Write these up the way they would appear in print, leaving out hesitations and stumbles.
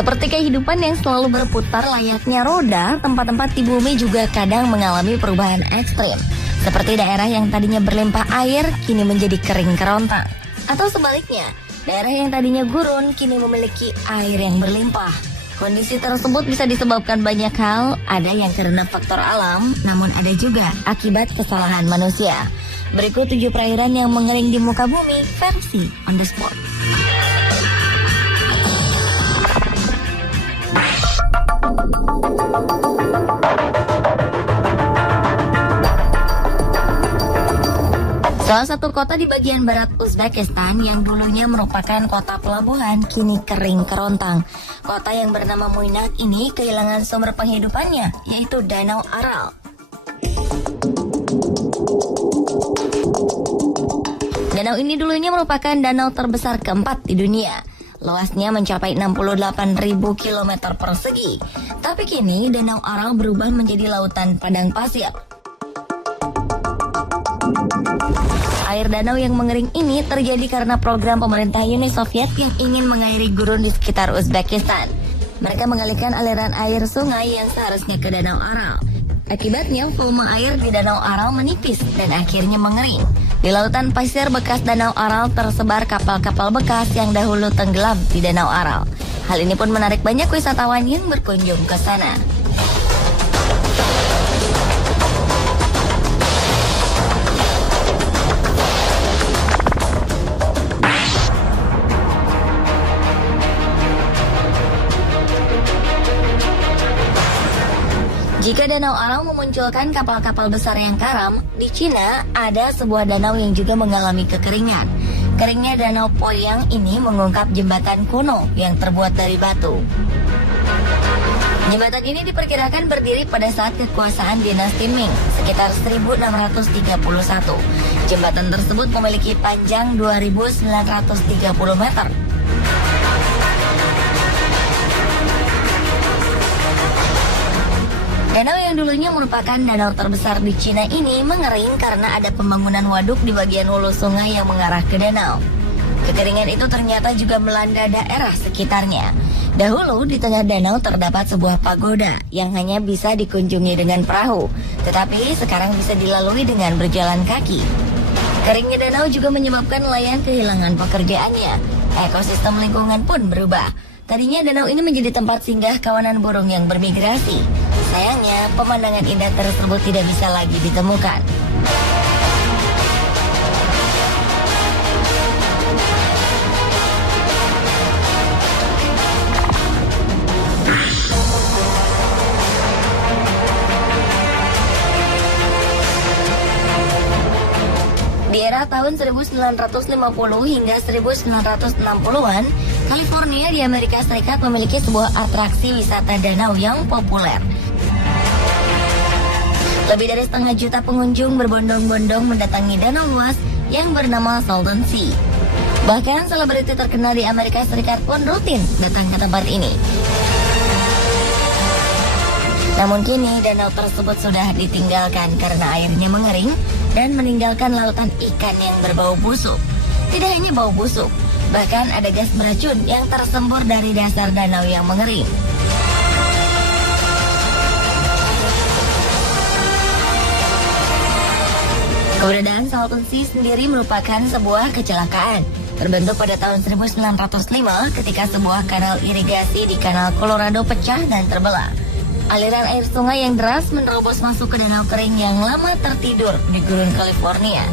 Seperti kehidupan yang selalu berputar layaknya roda, tempat-tempat di bumi juga kadang mengalami perubahan ekstrim. Seperti daerah yang tadinya berlimpah air, kini menjadi kering kerontang. Atau sebaliknya, daerah yang tadinya gurun, kini memiliki air yang berlimpah. Kondisi tersebut bisa disebabkan banyak hal, ada yang karena faktor alam, namun ada juga akibat kesalahan manusia. Berikut 7 perairan yang mengering di muka bumi, versi on the spot. Salah satu kota di bagian barat Uzbekistan yang dulunya merupakan kota pelabuhan kini kering kerontang. Kota yang bernama Muinak ini kehilangan sumber penghidupannya, yaitu Danau Aral. Danau ini dulunya merupakan danau terbesar keempat di dunia. Luasnya mencapai 68.000 km persegi. Tapi kini Danau Aral berubah menjadi lautan padang pasir. Air danau yang mengering ini terjadi karena program pemerintah Uni Soviet yang ingin mengairi gurun di sekitar Uzbekistan. Mereka mengalihkan aliran air sungai yang seharusnya ke Danau Aral. Akibatnya volume air di Danau Aral menipis dan akhirnya mengering. Di lautan pasir bekas Danau Aral tersebar kapal-kapal bekas yang dahulu tenggelam di Danau Aral. Hal ini pun menarik banyak wisatawan yang berkunjung ke sana. Jika Danau Aral memunculkan kapal-kapal besar yang karam, di Cina ada sebuah danau yang juga mengalami kekeringan. Keringnya Danau Poyang ini mengungkap jembatan kuno yang terbuat dari batu. Jembatan ini diperkirakan berdiri pada saat kekuasaan dinasti Ming, sekitar 1631. Jembatan tersebut memiliki panjang 2.930 meter. Danau yang dulunya merupakan danau terbesar di Cina ini mengering karena ada pembangunan waduk di bagian hulu sungai yang mengarah ke danau. Kekeringan itu ternyata juga melanda daerah sekitarnya. Dahulu di tengah danau terdapat sebuah pagoda yang hanya bisa dikunjungi dengan perahu, tetapi sekarang bisa dilalui dengan berjalan kaki. Keringnya danau juga menyebabkan nelayan kehilangan pekerjaannya. Ekosistem lingkungan pun berubah. Tadinya danau ini menjadi tempat singgah kawanan burung yang bermigrasi. Sayangnya, pemandangan indah tersebut tidak bisa lagi ditemukan. Di era tahun 1950 hingga 1960-an, California di Amerika Serikat memiliki sebuah atraksi wisata danau yang populer. Lebih dari 1,5 juta pengunjung berbondong-bondong mendatangi danau luas yang bernama Salton Sea. Bahkan selebriti terkenal di Amerika Serikat pun rutin datang ke tempat ini. Namun kini danau tersebut sudah ditinggalkan karena airnya mengering dan meninggalkan lautan ikan yang berbau busuk. Tidak hanya bau busuk, bahkan ada gas beracun yang tersembur dari dasar danau yang mengering. Keberadaan Salton Sea sendiri merupakan sebuah kecelakaan. Terbentuk pada tahun 1905 ketika sebuah kanal irigasi di Kanal Colorado pecah dan terbelah. Aliran air sungai yang deras menerobos masuk ke danau kering yang lama tertidur di gurun California.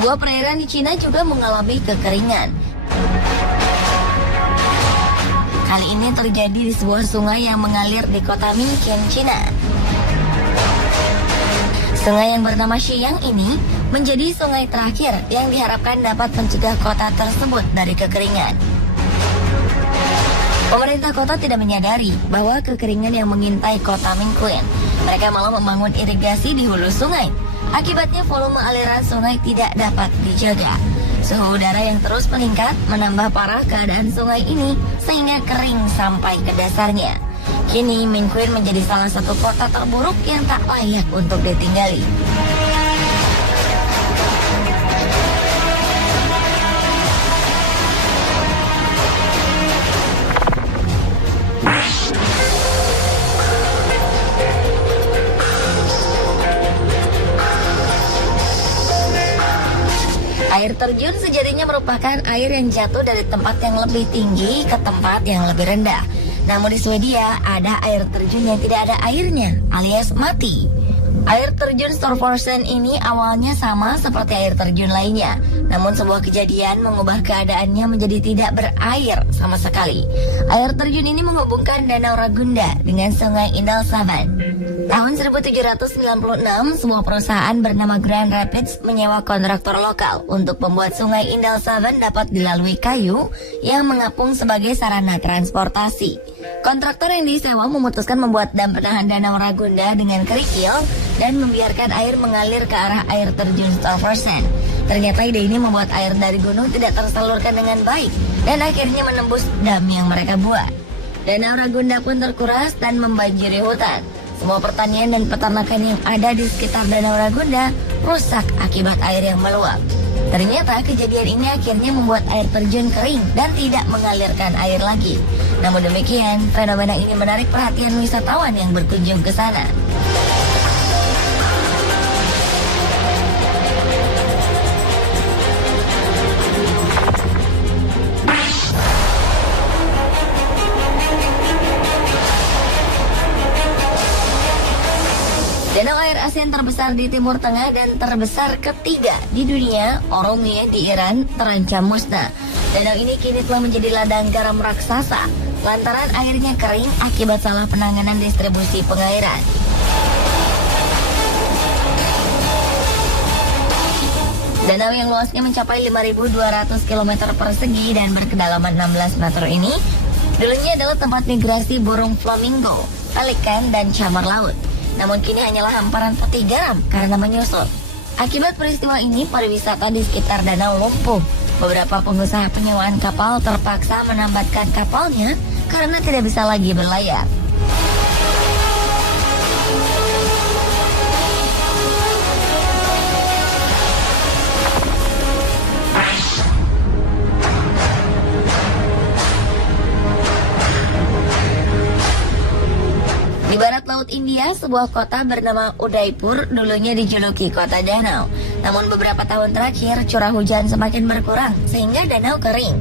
Sebuah perairan di Cina juga mengalami kekeringan. Kali ini terjadi di sebuah sungai yang mengalir di kota Minqian, Cina. Sungai yang bernama Xiang ini menjadi sungai terakhir yang diharapkan dapat mencegah kota tersebut dari kekeringan. Pemerintah kota tidak menyadari bahwa kekeringan yang mengintai kota Minqian. Mereka malah membangun irigasi di hulu sungai. Akibatnya volume aliran sungai tidak dapat dijaga. Suhu udara yang terus meningkat menambah parah keadaan sungai ini sehingga kering sampai ke dasarnya. Kini Minquin menjadi salah satu kota terburuk yang tak layak untuk ditinggali. Air terjun sejatinya merupakan air yang jatuh dari tempat yang lebih tinggi ke tempat yang lebih rendah. Namun di Swedia ada air terjun yang tidak ada airnya, alias mati. Air terjun Storforsen ini awalnya sama seperti air terjun lainnya. Namun sebuah kejadian mengubah keadaannya menjadi tidak berair sama sekali. Air terjun ini menghubungkan Danau Ragunda dengan Sungai Indalsälven. Tahun 1796, sebuah perusahaan bernama Grand Rapids menyewa kontraktor lokal untuk membuat Sungai Indalsälven dapat dilalui kayu yang mengapung sebagai sarana transportasi. Kontraktor yang disewa memutuskan membuat dam penahan Danau Ragunda dengan kerikil dan membiarkan air mengalir ke arah air terjun Storforsen. Ternyata ide ini membuat air dari gunung tidak tersalurkan dengan baik dan akhirnya menembus dam yang mereka buat. Danau Ragunda pun terkuras dan membanjiri hutan. Semua pertanian dan peternakan yang ada di sekitar Danau Ragunda rusak akibat air yang meluap. Ternyata kejadian ini akhirnya membuat air terjun kering dan tidak mengalirkan air lagi. Namun demikian, fenomena ini menarik perhatian wisatawan yang berkunjung ke sana. Danau air asin terbesar di Timur Tengah dan terbesar ketiga di dunia, Oromye di Iran, terancam musnah. Danau ini kini telah menjadi ladang garam raksasa lantaran airnya kering akibat salah penanganan distribusi pengairan. Danau yang luasnya mencapai 5.200 km persegi dan berkedalaman 16 meter ini dulunya adalah tempat migrasi burung flamingo, pelikan, dan camar laut. Namun kini hanyalah hamparan putih garam karena menyusut. Akibat peristiwa ini, pariwisata di sekitar danau lumpuh. Beberapa pengusaha penyewaan kapal terpaksa menambatkan kapalnya karena tidak bisa lagi berlayar. Di barat laut India, sebuah kota bernama Udaipur dulunya dijuluki kota danau. Namun beberapa tahun terakhir, curah hujan semakin berkurang sehingga danau kering.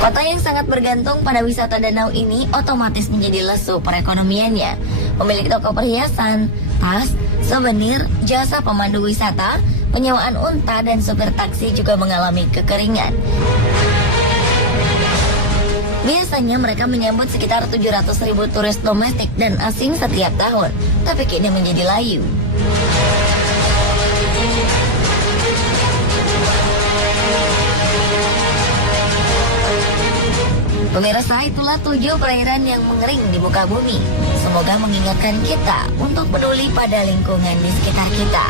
Kota yang sangat bergantung pada wisata danau ini otomatis menjadi lesu perekonomiannya. Pemilik toko perhiasan, tas, souvenir, jasa pemandu wisata, penyewaan unta, dan supir taksi juga mengalami kekeringan. Biasanya mereka menyambut sekitar 700.000 turis domestik dan asing setiap tahun, tapi kini menjadi layu. Pemirsa, itulah 7 perairan yang mengering di muka bumi. Semoga mengingatkan kita untuk peduli pada lingkungan di sekitar kita.